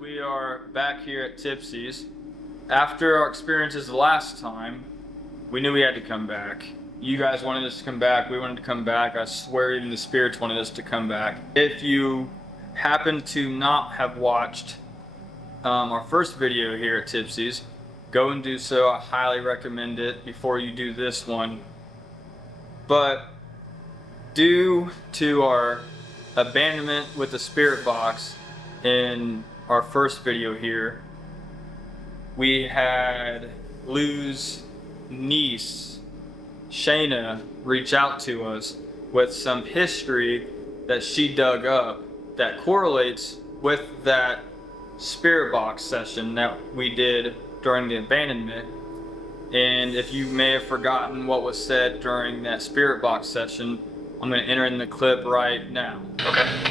we are back here at Tipsy's. After our experiences the last time, we knew we had to come back. You guys wanted us to come back, we wanted to come back. I swear even the spirits wanted us to come back. If you happen to not have watched our first video here at Tipsy's, go and do so. I highly recommend it before you do this one. But due to our abandonment with the spirit box in our first video here, we had Lou's niece, Shayna, reach out to us with some history that she dug up that correlates with that spirit box session that we did during the abandonment. And if you may have forgotten what was said during that spirit box session, I'm going to enter in the clip right now. Okay.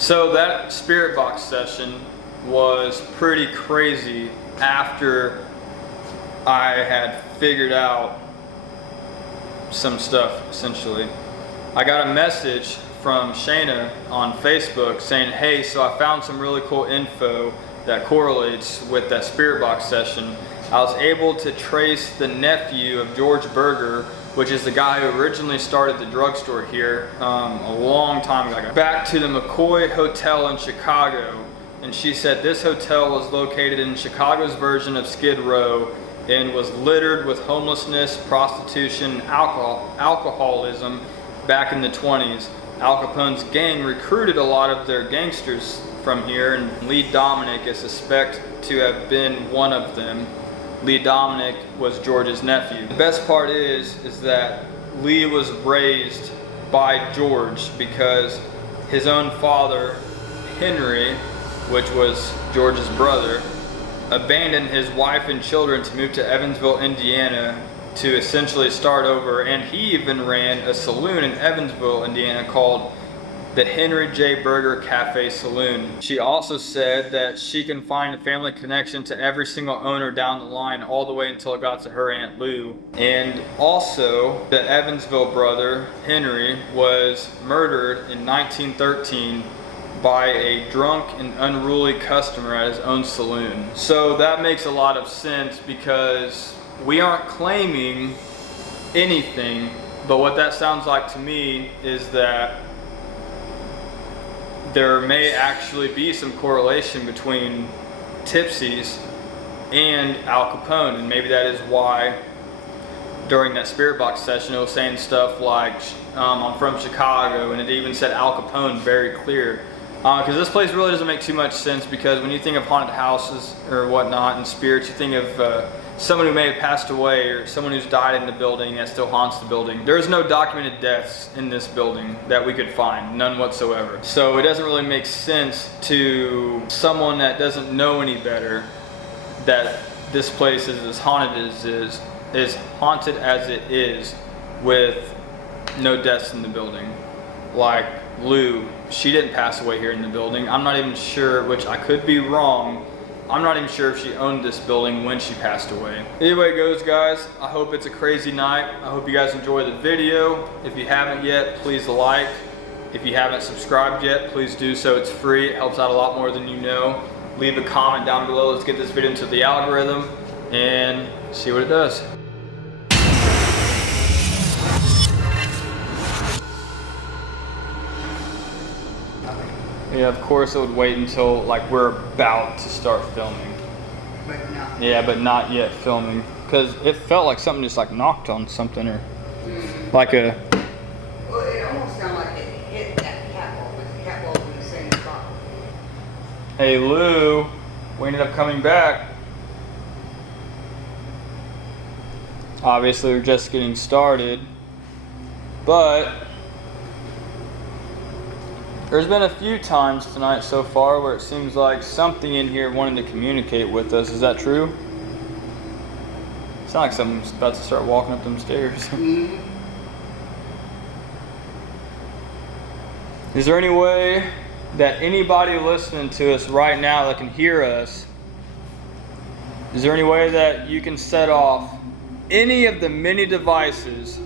So that spirit box session was pretty crazy after I had figured out some stuff, essentially. I got a message from Shayna on Facebook saying, hey, so I found some really cool info that correlates with that spirit box session. I was able to trace the nephew of George Berger, which is the guy who originally started the drugstore here a long time ago, back to the McCoy Hotel in Chicago. And she said this hotel was located in Chicago's version of Skid Row and was littered with homelessness, prostitution, alcoholism back in the 20s. Al Capone's gang recruited a lot of their gangsters from here, and Lee Dominic is suspected to have been one of them. Lee Dominic was George's nephew. The best part is that Lee was raised by George because his own father, Henry, which was George's brother, abandoned his wife and children to move to Evansville, Indiana to essentially start over, and he even ran a saloon in Evansville, Indiana called the Henry J. Berger Cafe Saloon. She also said that she can find a family connection to every single owner down the line all the way until it got to her Aunt Lou. And also, the Evansville brother, Henry, was murdered in 1913 by a drunk and unruly customer at his own saloon. So that makes a lot of sense because we aren't claiming anything, but what that sounds like to me is that there may actually be some correlation between Tipsy's and Al Capone, and maybe that is why during that spirit box session it was saying stuff like I'm from Chicago, and it even said Al Capone very clear. Because this place really doesn't make too much sense, because when you think of haunted houses or whatnot and spirits, you think of someone who may have passed away or someone who's died in the building that still haunts the building. There's no documented deaths in this building that we could find, none whatsoever. So it doesn't really make sense to someone that doesn't know any better that this place is as haunted as haunted as it is, with no deaths in the building. Like Lou, she didn't pass away here in the building. I'm not even sure, which I could be wrong, I'm not even sure if she owned this building when she passed away. Anyway it goes, guys, I hope it's a crazy night. I hope you guys enjoy the video. If you haven't yet, please like. If you haven't subscribed yet, please do so. It's free. It helps out a lot more than you know. Leave a comment down below. Let's get this video into the algorithm and see what it does. Yeah, of course it would wait until like we're about to start filming. But not. Yeah, but not yet filming. Because it felt like something just like knocked on something or like a... Well, it almost sounded like it hit that cat ball, but the cat ball was in the same spot. Hey Lou, we ended up coming back. Obviously we're just getting started, but there's been a few times tonight so far where it seems like something in here wanted to communicate with us. Is that true? It's not like someone's about to start walking up them stairs. Is there any way that anybody listening to us right now that can hear us, is there any way that you can set off any of the many devices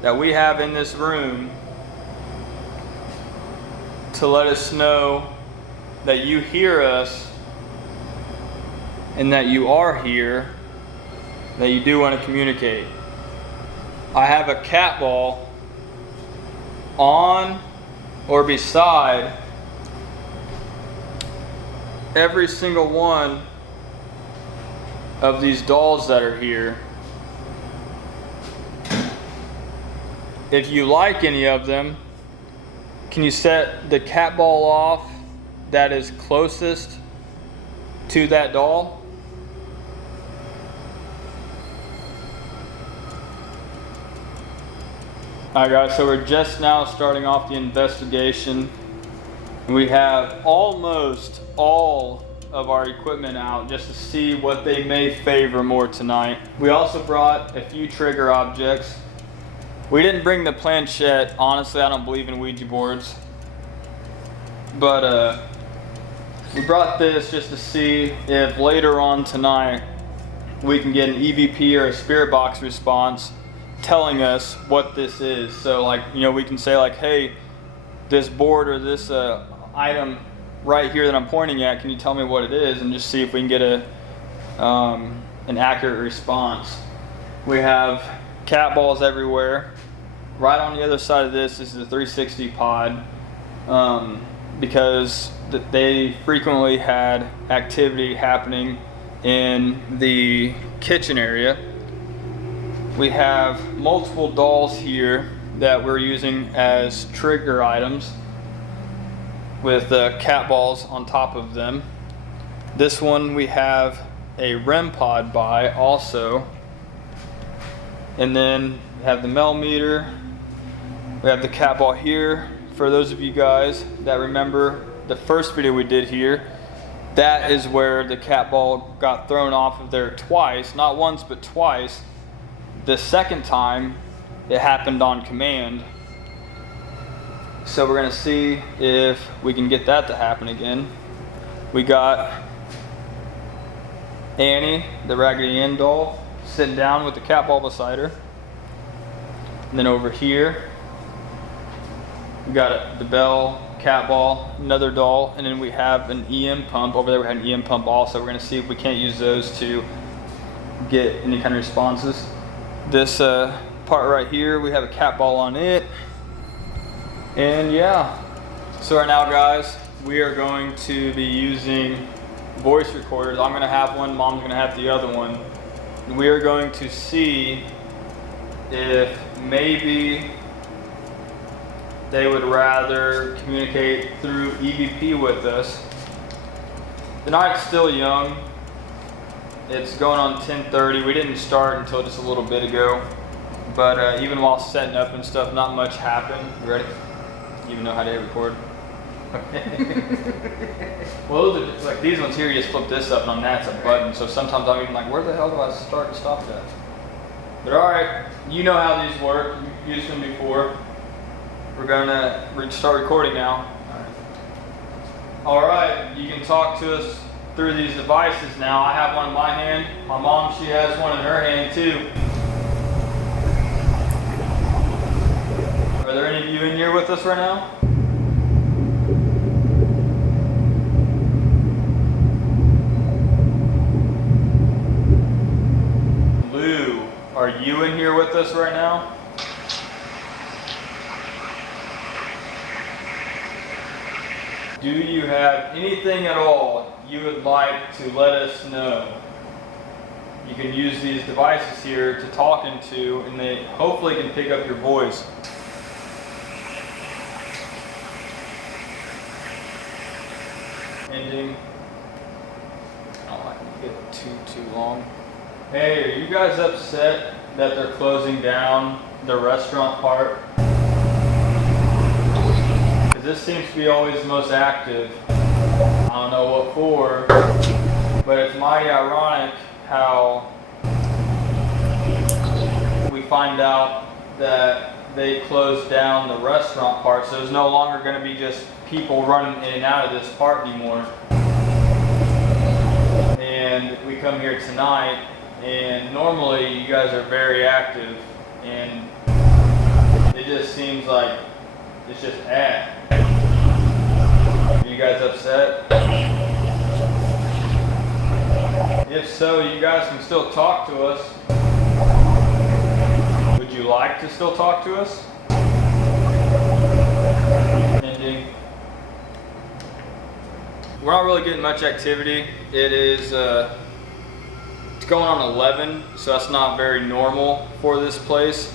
that we have in this room to let us know that you hear us and that you are here, that you do want to communicate? I have a cat ball on or beside every single one of these dolls that are here. If you like any of them, can you set the cat ball off that is closest to that doll? Alright guys, so we're just now starting off the investigation. We have almost all of our equipment out just to see what they may favor more tonight. We also brought a few trigger objects. We didn't bring the planchette. Honestly, I don't believe in Ouija boards. But we brought this just to see if later on tonight we can get an EVP or a spirit box response telling us what this is. So like, you know, we can say like, hey, this board or this item right here that I'm pointing at, can you tell me what it is, and just see if we can get a an accurate response. We have cat balls everywhere. Right on the other side of this is the 360 pod, because they frequently had activity happening in the kitchen area. We have multiple dolls here that we're using as trigger items with cat balls on top of them. This one we have a REM pod by also. And then we have the Mel meter. We have the cat ball here. For those of you guys that remember the first video we did here, that is where the cat ball got thrown off of there twice. Not once, but twice. The second time, it happened on command. So we're gonna see if we can get that to happen again. We got Annie, the Raggedy Ann doll, sitting down with the cat ball beside her. And then over here, we got the Bell cat ball, another doll, and then we have an EM pump. Over there we have an EM pump also. We're gonna see if we can't use those to get any kind of responses. This part right here, we have a cat ball on it. And yeah, so right now guys, we are going to be using voice recorders. I'm gonna have one, Mom's gonna have the other one. We are going to see if maybe they would rather communicate through EVP with us. The night's still young. It's going on 10:30. We didn't start until just a little bit ago. But even while setting up and stuff, not much happened. You ready? You even know how to hit record? Okay. Well, those are just, like these ones here, you just flip this up and on that's a button. So sometimes I'm even like, where the hell do I start and stop that? But alright, you know how these work. You've used them before. We're gonna start recording now. Alright, you can talk to us through these devices now. I have one in my hand. My mom, she has one in her hand too. Are there any of you in here with us right now? Lou, are you in here with us right now? Do you have anything at all you would like to let us know? You can use these devices here to talk into, and they hopefully can pick up your voice. Ending. I don't like to get too long. Hey, are you guys upset that they're closing down the restaurant part? Because this seems to be always the most active. I don't know what for, but it's mighty ironic how we find out that they closed down the restaurant part, so there's no longer going to be just people running in and out of this part anymore. And we come here tonight, and normally you guys are very active, and it just seems like it's just Are you guys upset? If so, you guys can still talk to us. Would you like to still talk to us? Ending. We're not really getting much activity. It is it's going on 11, so that's not very normal for this place.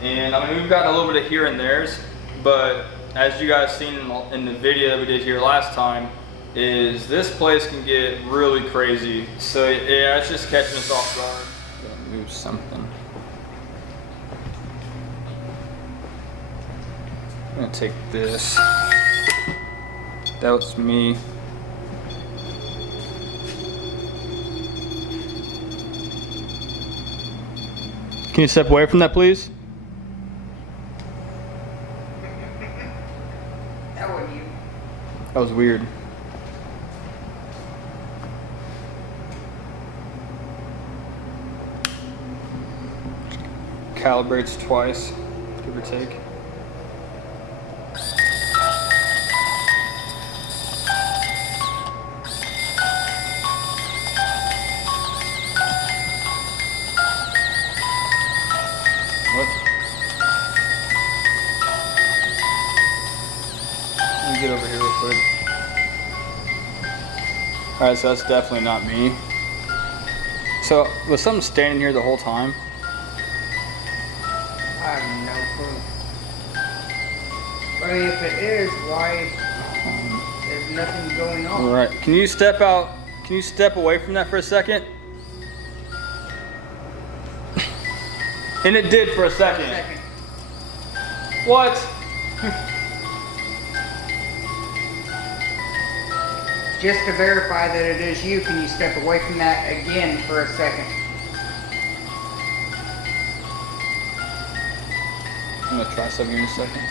And I mean, we've gotten a little bit of here and there's, but as you guys seen in the video that we did here last time, is this place can get really crazy. So yeah, it's just catching us off guard. Gotta move something. I'm gonna take this. That was me. Can you step away from that, please? That wasn't you. That was weird. Calibrates twice, give or take. What? Let me get over here real quick. Alright, so that's definitely not me. So, was something standing here the whole time? I have no clue. But if it is, why there's nothing going on? Alright, can you step out? Can you step away from that for a second? And it did for a second. What? Just to verify that it is you, can you step away from that again for a second? I'm gonna try something in a second.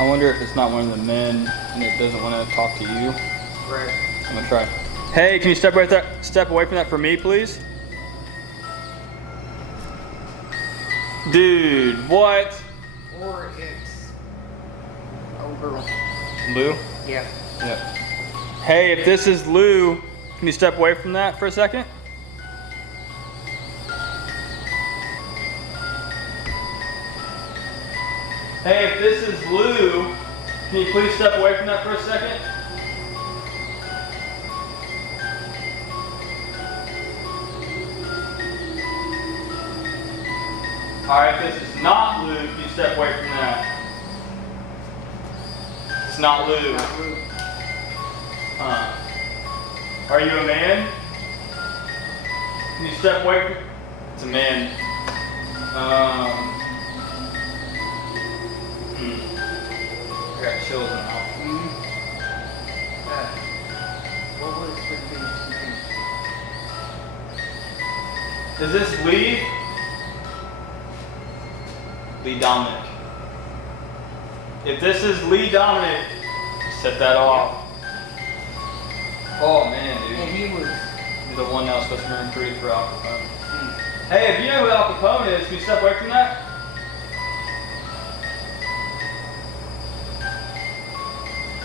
I wonder if it's not one of the men and it doesn't want to talk to you. Right. I'm gonna try. Hey, can you step away from that for me, please? Dude, what? Or it's over. Lou? Yeah. Yep. Hey, if this is Lou, can you step away from that for a second? Hey, if this is Lou, can you please step away from that for a second? Alright, if this is not Lou, can you step away from that? It's not Lou. Not Lou. Are you a man? Can you step away from... It's a man. I got chills in my mouth. What was the thing? Is this Lee? Lee Dominic. If this is Lee Dominic, set that off. Oh man, dude. And he was. He's the one that was supposed to be recruited for Al Capone. Hey, if you know who Al Capone is, can you step away from that?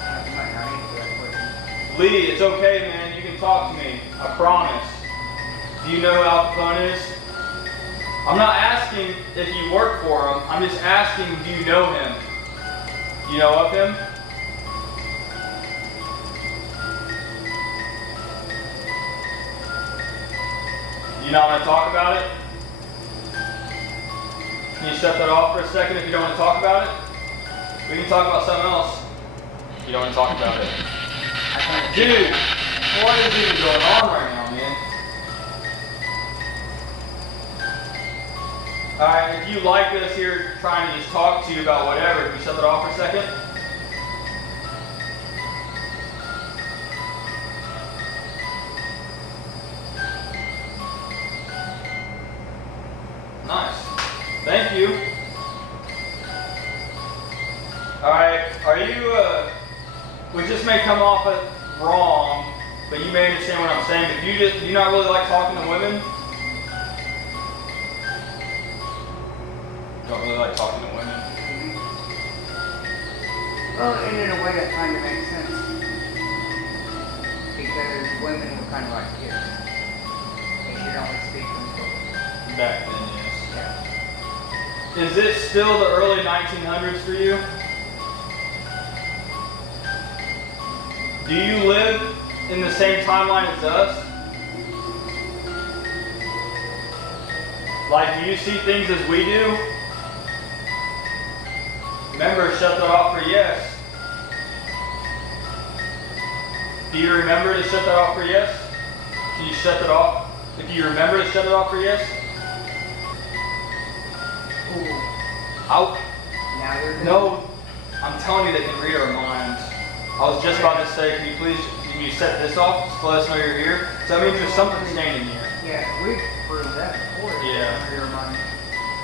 I might not answer that question. Lee, it's okay, man. You can talk to me. I promise. Do you know who Al Capone is? I'm not asking if you work for him. I'm just asking, do you know him? You know of him? You not want to talk about it? Can you shut that off for a second if you don't want to talk about it? We can talk about something else. You don't want to talk about it. Dude, what is even going on right now, man? Alright, if you like us here trying to just talk to you about whatever, can you shut that off for a second? Nice. Thank you. Alright, are you, which this may come off wrong, but you may understand what I'm saying, but do you not really like talking to women? Don't really like talking to women. Well, and in a way that kind of makes sense. Because women were kind of like kids. They should only speak when spoken. Back then, yes. Yeah. Is it still the early 1900s for you? Do you live in the same timeline as us? Like, do you see things as we do? Remember, shut that off for yes. Do you remember to shut that off for yes? Can you shut that off? If you remember to shut it off for yes? Ooh. Out. Now they're No, I'm telling you they can read our minds. I was just about to say, can you set this off to let us know you're here? So that means there's something standing here. Yeah, we've proved that before. Yeah. Your mind.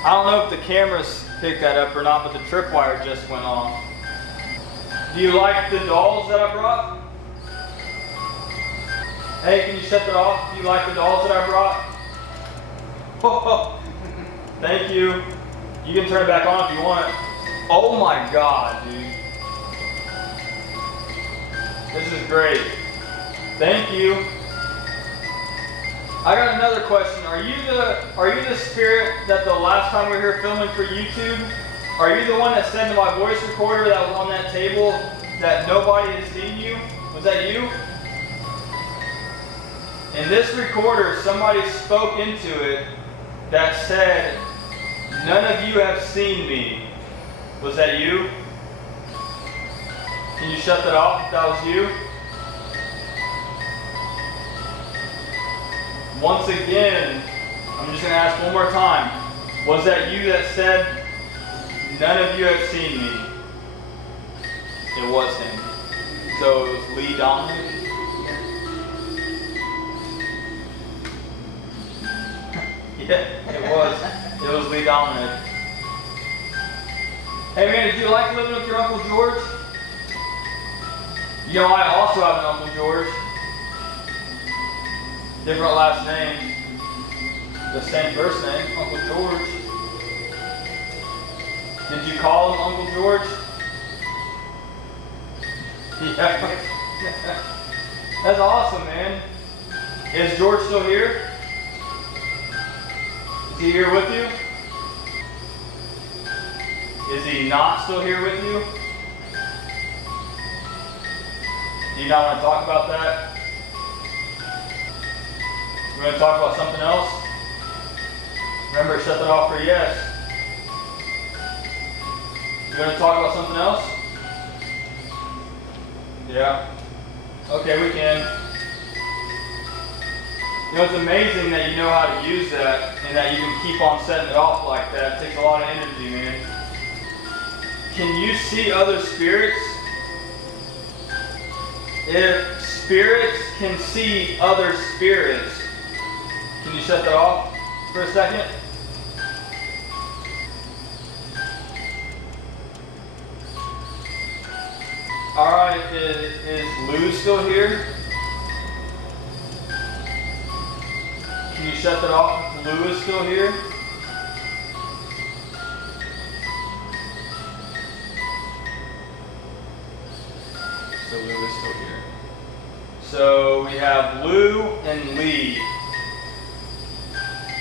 I don't know if the cameras picked that up or not, but the tripwire just went off. Do you like the dolls that I brought? Hey, can you shut that off? Do you like the dolls that I brought? Oh, thank you. You can turn it back on if you want it. Oh my God, dude. This is great. Thank you. I got another question. Are you the spirit that the last time we were here filming for YouTube? Are you the one that sent my voice recorder that was on that table that nobody has seen you? Was that you? In this recorder, somebody spoke into it that said, "None of you have seen me." Was that you? Can you shut that off if that was you? Once again, I'm just going to ask one more time. Was that you that said, "None of you have seen me"? It was him. So it was Lee Dominic? Yeah, it was. It was Lee Dominic. Hey man, did you like living with your Uncle George? You know, I also have an Uncle George. Different last name. The same first name, Uncle George. Did you call him Uncle George? Yeah. That's awesome, man. Is George still here? Is he here with you? Is he not still here with you? Do you not want to talk about that? We're going to talk about something else? Remember, shut that off for yes. You're going to talk about something else? Yeah. Okay, we can. You know, it's amazing that you know how to use that and that you can keep on setting it off like that. It takes a lot of energy, man. Can you see other spirits? If spirits can see other spirits, can you shut that off for a second? Alright, is Lou still here? Can you shut that off if Lou is still here? So Lou is still here. So we have Lou and Lee.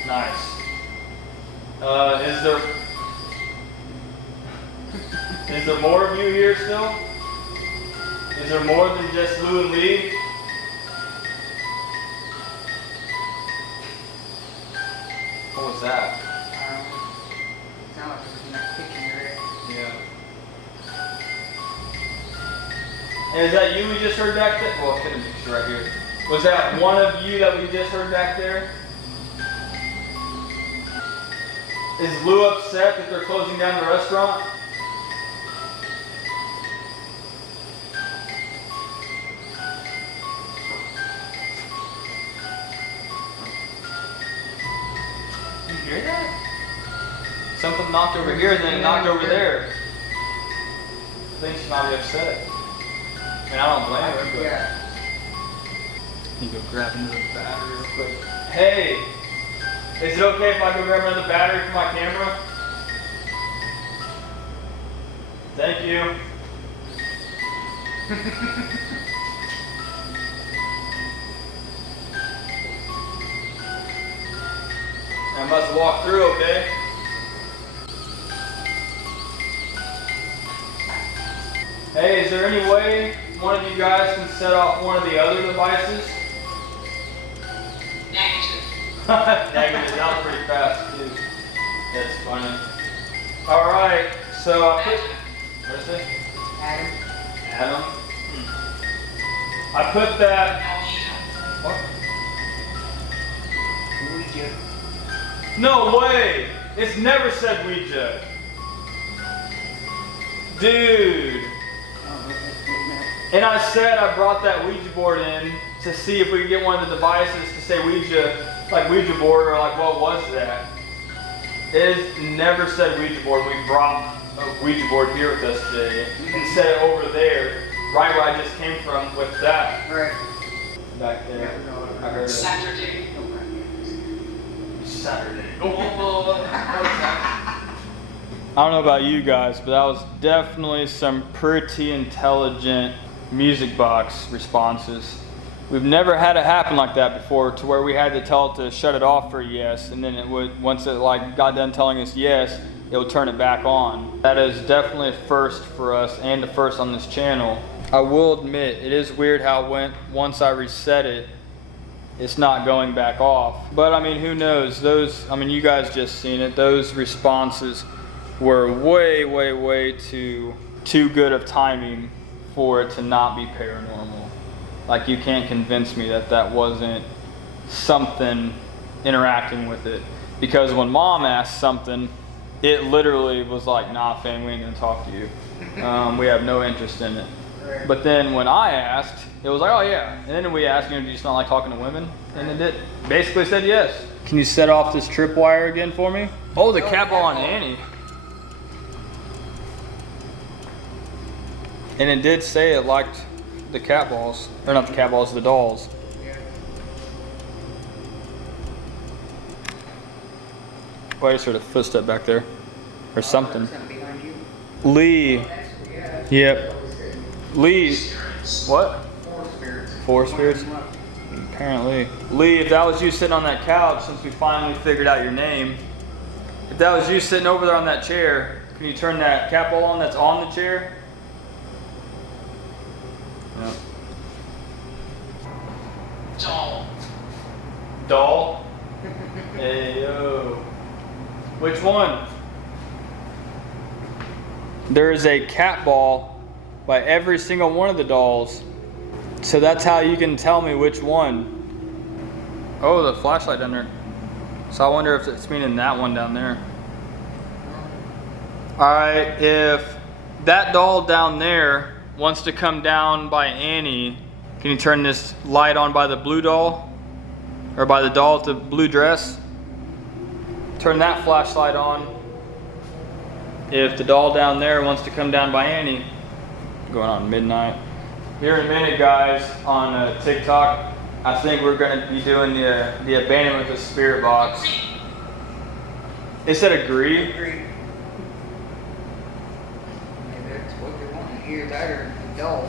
Nice. Is there more of you here still? Is there more than just Lou and Lee? What was that? Sound like it was in that kitchen area. Yeah. And is that you we just heard back there? Well, it's gonna be right here. Was that one of you that we just heard back there? Is Lou upset that they're closing down the restaurant? You hear that? Something knocked over here and then it knocked over there. I think she might be upset. And I don't blame her, but Yeah. you go grab another battery real quick. Hey! Is it okay if I go grab another battery for my camera? Thank you. I must walk through, okay? Hey, is there any way one of you guys can set off one of the other devices? Negative. Negative, that was pretty fast too. That's funny. Alright, so I put, what is it? Adam. Adam? I put that, what? Ouija. No way! It's never said Ouija. Dude. And I said I brought that Ouija board in to see if we could get one of the devices to say Ouija, like Ouija board, or like what was that? It is never said Ouija board. We brought a Ouija board here with us today and set it over there, right where I just came from with that. Right. Back there. I heard it. Saturday. Saturday. I don't know about you guys, but that was definitely some pretty intelligent music box responses. We've never had it happen like that before, to where we had to tell it to shut it off for a yes, and then it would, once it like got done telling us yes, it would turn it back on. That is definitely a first for us, and a first on this channel. I will admit, it is weird how once I reset it, it's not going back off. But I mean, who knows? Those, I mean, you guys just seen it. Those responses were way, way, way too good of timing for it to not be paranormal. Like, you can't convince me that that wasn't something interacting with it. Because when Mom asked something, it literally was like, nah, fam, we ain't gonna talk to you. We have no interest in it. But then when I asked, it was like, oh yeah. And then we asked, do you just not like talking to women? And it did, basically said yes. Can you set off this tripwire again for me? Oh, the cat ball on Annie. And it did say it liked the cat balls. Or not the cat balls, the dolls. Yeah. Oh, I just heard a footstep back there. Or something. Something behind you. Lee. Yeah. Yep. Lee. What? Four spirits. Four spirits? Apparently. Lee, if that was you sitting on that couch, since we finally figured out your name, if that was you sitting over there on that chair, can you turn that cat ball on that's on the chair? Yeah. Doll. Doll? Hey, yo. Which one? There is a cat ball by every single one of the dolls. So that's how you can tell me which one. Oh, the flashlight down there. So I wonder if it's meaning that one down there. Alright, if that doll down there wants to come down by Annie, can you turn this light on by the blue doll? Or by the doll with the blue dress? Turn that flashlight on. If the doll down there wants to come down by Annie, going on midnight. Here in a minute, guys, on TikTok, I think we're going to be doing the abandonment of the spirit box. It said agree. Maybe that's what they want to hear, that or the doll.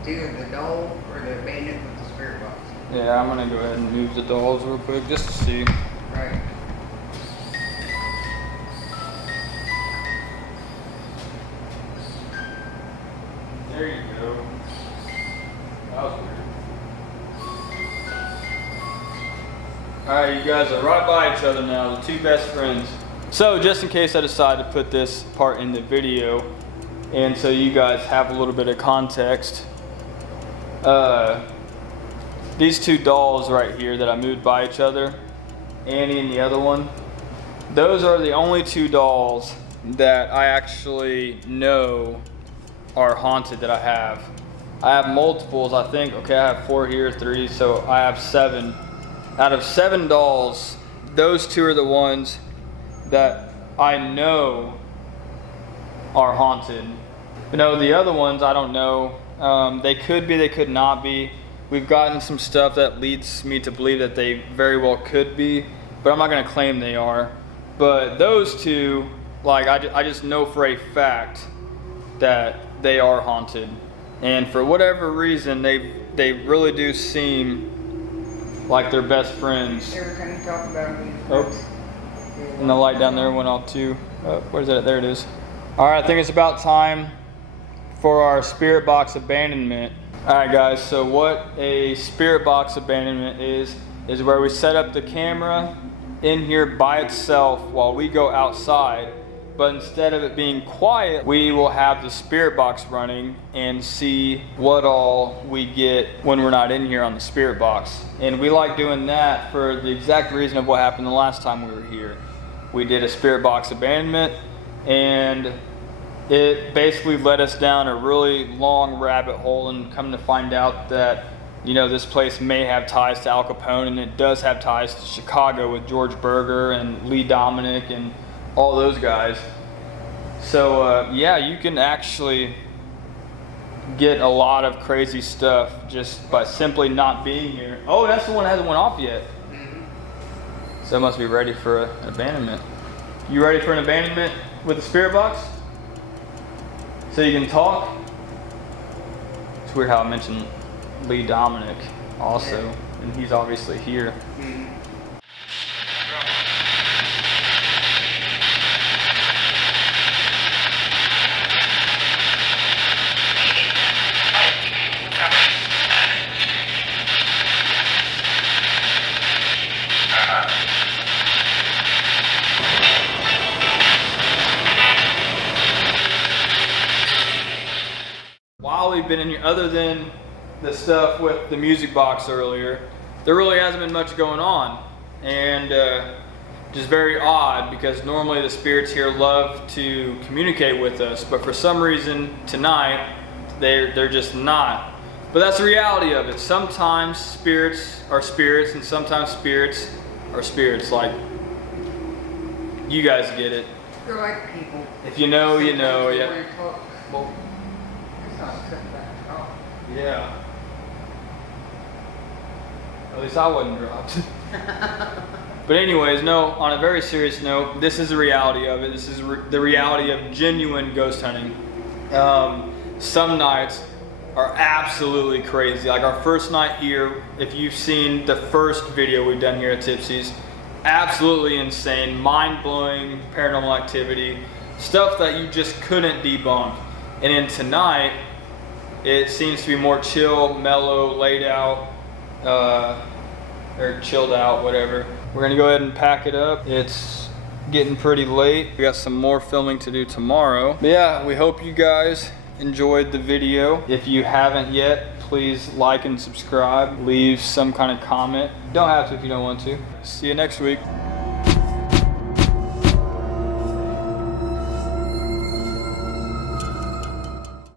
It's either the doll or the abandonment with the spirit box. Yeah, I'm going to go ahead and move the dolls real quick just to see. Right. There you go. That was weird. Alright, you guys are right by each other now, the two best friends. So just in case I decide to put this part in the video, and so you guys have a little bit of context, these two dolls right here that I moved by each other, Annie and the other one, those are the only two dolls that I actually know are haunted that I have. I have multiples, I think. Okay, I have 4 here, 3, so I have 7. Out of 7 dolls, those two are the ones that I know are haunted. You know, the other ones I don't know. They could be, they could not be. We've gotten some stuff that leads me to believe that they very well could be, but I'm not gonna claim they are. But those two, like I just know for a fact that they are haunted. And for whatever reason, they really do seem like they're best friends. Every time you talk about them, Oh, and the light down there went off too. Oh, where's that? There it is. All right, I think it's about time for our spirit box abandonment. All right, guys. So what a spirit box abandonment is where we set up the camera in here by itself while we go outside. But instead of it being quiet, we will have the spirit box running and see what all we get when we're not in here on the spirit box. And we like doing that for the exact reason of what happened the last time we were here. We did a spirit box abandonment, and it basically led us down a really long rabbit hole, and come to find out that, you know, this place may have ties to Al Capone, and it does have ties to Chicago with George Berger and Lee Dominic and all those guys. So yeah, you can actually get a lot of crazy stuff just by simply not being here. Oh, that's the one that hasn't went off yet. So it must be ready for an abandonment. You ready for an abandonment with the spirit box? So you can talk? It's weird how I mentioned Lee Dominic also, and he's obviously here. While we've been in here, other than the stuff with the music box earlier, there really hasn't been much going on, and just very odd, because normally the spirits here love to communicate with us, but for some reason tonight they're just not. But that's the reality of it. Sometimes spirits are spirits, and sometimes spirits are spirits. Like, you guys get it. They're like people. If you know, you know. Yeah. Well, it's not cut back at all. Yeah. At least I wasn't dropped. But anyways, no, on a very serious note, this is the reality of it. This is the reality of genuine ghost hunting. Some nights are absolutely crazy. Like our first night here, if you've seen the first video we've done here at Tipsy's, absolutely insane, mind-blowing paranormal activity, stuff that you just couldn't debunk. And then tonight, it seems to be more chill, mellow, laid out, or chilled out, whatever. We're gonna go ahead and pack it up. It's getting pretty late. We got some more filming to do tomorrow. But yeah, we hope you guys enjoyed the video. If you haven't yet, please like and subscribe. Leave some kind of comment. Don't have to if you don't want to. See you next week.